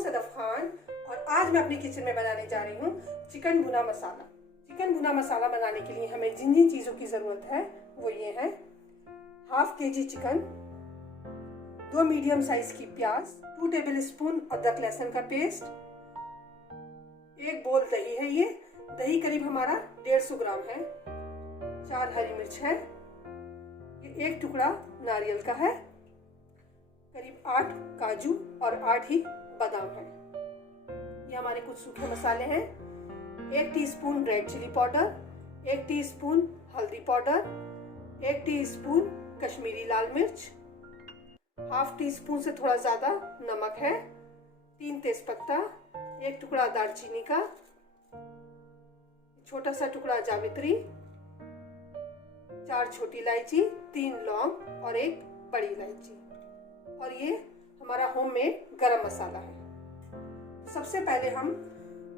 सदफ खान और आज मैं अपनी किचन में बनाने जा रही हूँ चिकन भुना मसाला। चिकन भुना मसाला बनाने के लिए हमें जिन जिन चीज़ों की ज़रूरत है वो ये है: half KG chicken, 2 medium size की प्याज, 2 टेबल स्पून अदरक लहसुन का पेस्ट, 1 बोल दही है। ये दही करीब हमारा 150 ग्राम है, 4 हरी मिर्च है, ये 1 टुकड़ा नारियल का है, करीब 8 काजू और 8 ही बादाम है। ये हमारे कुछ सूखे मसाले हैं: 1 teaspoon red chili powder, 1 teaspoon हल्दी पाउडर, 1 टीस्पून कश्मीरी लाल मिर्च, हाफ टी स्पून से थोड़ा ज़्यादा नमक है, 3 तेजपत्ता, 1 टुकड़ा दालचीनी का, छोटा सा टुकड़ा जावित्री, 4 छोटी इलायची, 3 लौंग और 1 बड़ी इलायची। और ये हमारा होममेड गरम मसाला है। सबसे पहले हम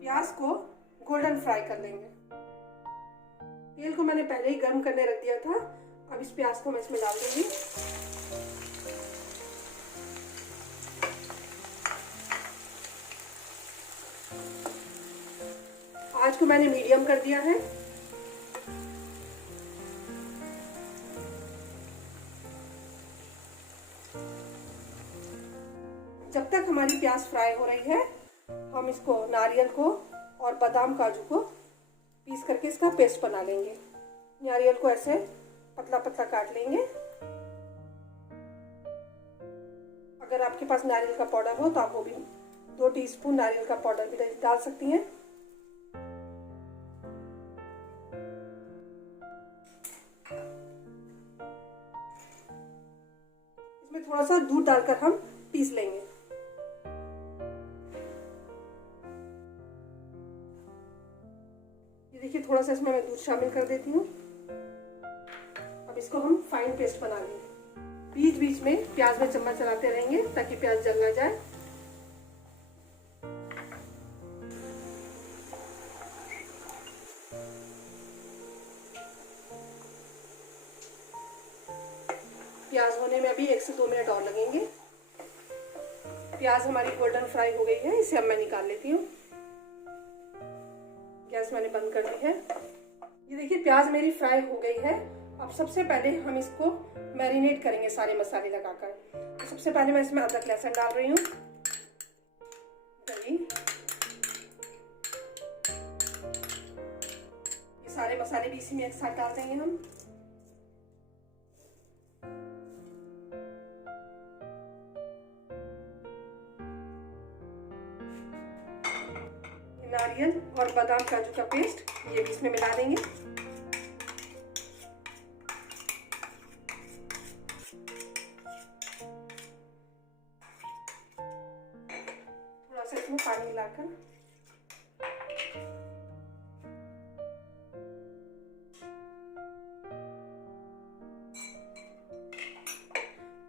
प्याज को गोल्डन फ्राई कर लेंगे। तेल को मैंने पहले ही गर्म करने रख दिया था। अब इस प्याज को मैं इसमें डाल दूंगी। आज को मैंने मीडियम कर दिया है। जब तक हमारी प्याज फ्राई हो रही है हम इसको नारियल को और बादाम काजू को पीस करके इसका पेस्ट बना लेंगे। नारियल को ऐसे पतला पतला काट लेंगे। अगर आपके पास नारियल का पाउडर हो तो आप वो भी 2 टीस्पून नारियल का पाउडर भी डाल सकती हैं। इसमें थोड़ा सा दूध डालकर हम पीस लेंगे। देखिए थोड़ा सा इसमें मैं दूध शामिल कर देती हूँ। अब इसको हम फाइन पेस्ट बना लेंगे। बीच बीच में प्याज में चम्मच चलाते रहेंगे ताकि प्याज जल ना जाए। प्याज होने में अभी 1 से 2 मिनट और लगेंगे। प्याज हमारी गोल्डन फ्राई हो गई है, इसे अब मैं निकाल लेती हूँ। गैस मैंने बंद कर दी है। ये देखिए प्याज मेरी फ्राई हो गई है। अब सबसे पहले हम इसको मैरिनेट करेंगे सारे मसाले लगाकर। तो सबसे पहले मैं इसमें अदरक लहसुन डाल रही हूँ, दही, ये सारे मसाले भी इसी में एक साथ डाल देंगे हम। नारियल और बादाम काजू का पेस्ट ये भी इसमें मिला देंगे। थोड़ा सा इसमें पानी मिलाकर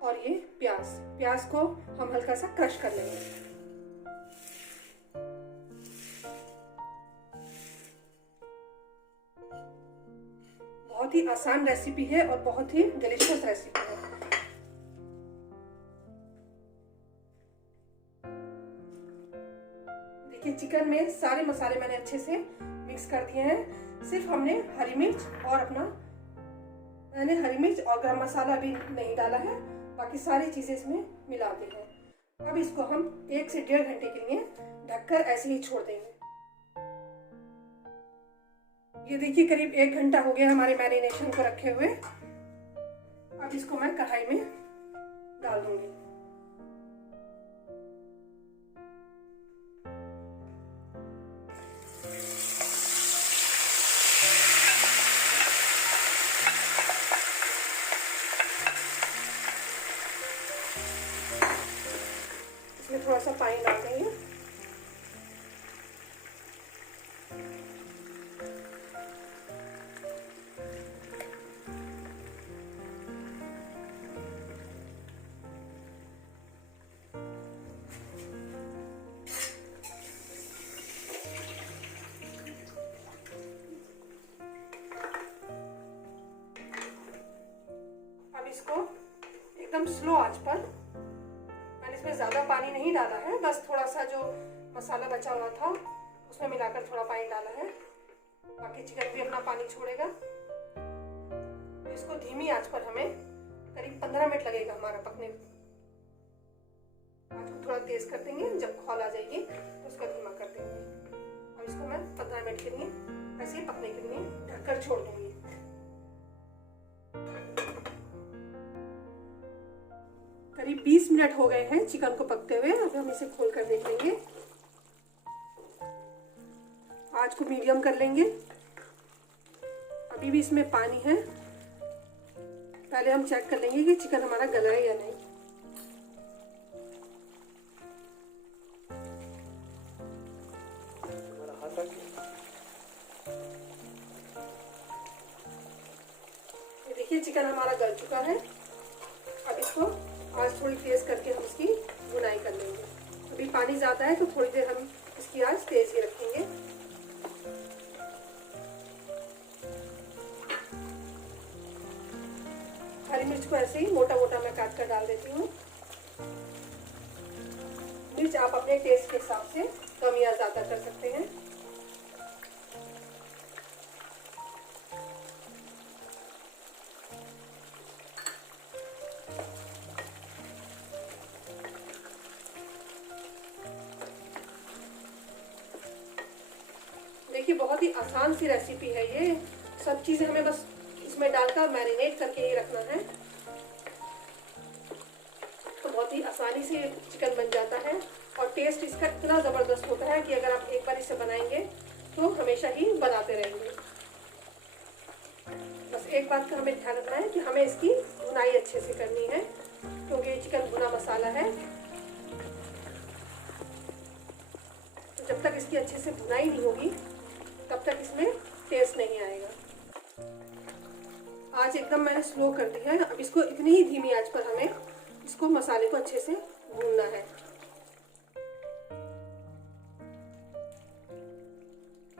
और ये प्याज को हम हल्का सा क्रश कर लेंगे। बहुत ही आसान रेसिपी है और बहुत ही डिलीशियस रेसिपी है। देखिए चिकन में सारे मसाले मैंने अच्छे से मिक्स कर दिए हैं। सिर्फ हमने हरी मिर्च और गरम मसाला अभी नहीं डाला है, बाकी सारी चीजें इसमें मिला दी हैं। अब इसको हम 1 से 1.5 घंटे के लिए ढककर ऐसे ही छोड़ देंगे। ये देखिए करीब 1 घंटा हो गया हमारे मैरिनेशन को रखे हुए। अब इसको मैं कढ़ाई में डाल दूंगी। इसमें थोड़ा सा पानी डाल देंगे। इसको एकदम स्लो आंच पर मैंने इसमें ज़्यादा पानी नहीं डाला है, बस थोड़ा सा जो मसाला बचा हुआ था उसमें मिलाकर थोड़ा पानी डाला है। बाकी चिकन भी अपना पानी छोड़ेगा। तो इसको धीमी आंच पर हमें करीब 15 मिनट लगेगा हमारा पकने में। आंच को थोड़ा तेज कर देंगे, जब खौल आ जाएगी तो उसका धीमा कर देंगे। अब इसको मैं 15 मिनट के लिए ऐसे ही पकने के लिए ढककर छोड़ दूंगी। करीब 20 मिनट हो गए हैं चिकन को पकते हुए। अब हम इसे खोल कर देख लेंगे। आंच को मीडियम कर लेंगे। अभी भी इसमें पानी है। पहले हम चेक कर लेंगे कि चिकन हमारा गला है या नहीं। ये देखिए चिकन हमारा गल चुका है। अब इसको आंच थोड़ी तेज करके हम इसकी भुनाई कर लेंगे। अभी पानी ज़्यादा है तो थोड़ी देर हम इसकी आंच तेज ही रखेंगे। हरी मिर्च को ऐसे ही मोटा मोटा मैं काट कर डाल देती हूँ। मिर्च आप अपने टेस्ट के हिसाब से कम या ज़्यादा कर सकते हैं। देखिए बहुत ही आसान सी रेसिपी है ये। सब चीज़ें हमें बस इसमें डालकर मैरिनेट करके ही रखना है, तो बहुत ही आसानी से चिकन बन जाता है। और टेस्ट इसका इतना ज़बरदस्त होता है कि अगर आप एक बार इसे बनाएंगे तो हमेशा ही बनाते रहेंगे। बस एक बात का हमें ध्यान रखना है कि हमें इसकी भुनाई अच्छे से करनी है, क्योंकि ये चिकन भुना मसाला है। तो जब तक इसकी अच्छे से भुनाई नहीं होगी तब तक इसमें टेस्ट नहीं आएगा। आंच एकदम मैंने स्लो कर दी है। अब इसको इतनी ही धीमी आंच पर हमें इसको मसाले को अच्छे से भूनना है।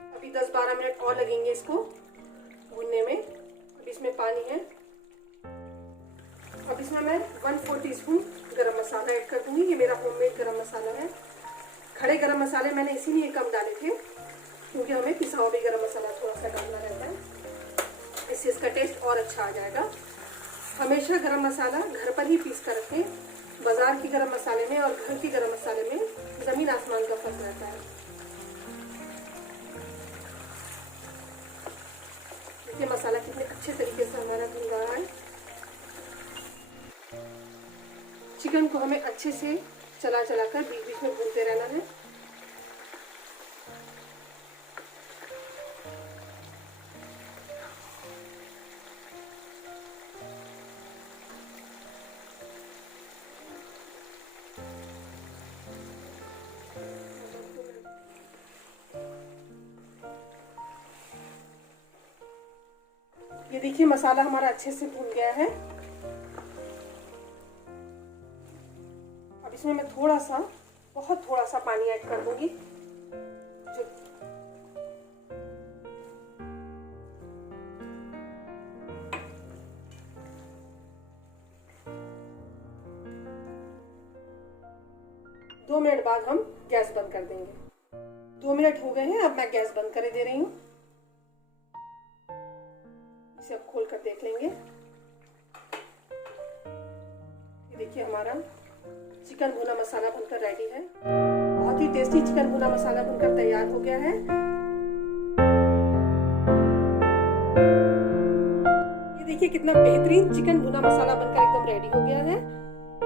अभी 10-12 मिनट और लगेंगे इसको भूनने में। अब इसमें पानी है। अब इसमें मैं 1/4 टीस्पून गरम मसाला ऐड कर दूंगी। ये मेरा होममेड गरम मसाला है। खड़े गरम मसाले मैंने इसीलिए कम डाले थे क्योंकि हमें पिसा हुआ भी गरम मसाला थोड़ा सा डालना रहता है, इससे इसका टेस्ट और अच्छा आ जाएगा। हमेशा गरम मसाला घर पर ही पीस कर रखें। बाजार की गरम मसाले में और घर की गरम मसाले में ज़मीन आसमान का फर्क रहता है। देखिए मसाला कितने अच्छे तरीके से हमारा भुन रहा है। चिकन को हमें अच्छे से चला चला कर बीच बीच में भूनते रहना है। ये देखिए मसाला हमारा अच्छे से भून गया है। अब इसमें मैं थोड़ा सा, बहुत थोड़ा सा पानी ऐड कर दूंगी। जो 2 मिनट बाद हम गैस बंद कर देंगे। 2 मिनट हो गए हैं। अब मैं गैस बंद कर दे रही हूँ। इसे अब खोल कर देख लेंगे। ये देखिए हमारा चिकन भुना मसाला बनकर रेडी है। बहुत ही टेस्टी चिकन भुना मसाला बनकर तैयार हो गया है। ये देखिए कितना बेहतरीन चिकन भुना मसाला बनकर एकदम रेडी हो गया है।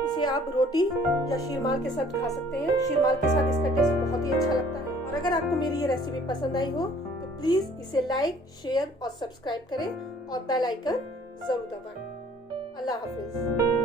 इसे आप रोटी या शीरमाल के साथ खा सकते हैं। शीरमाल के साथ इसका टेस्ट बहुत ही अच्छा लगता है। और अगर आपको मेरी ये रेसिपी पसंद आई हो तो प्लीज़ इसे लाइक, शेयर और सब्सक्राइब करें और बेल आइकन ज़रूर दबाएं। अल्लाह हाफिज़।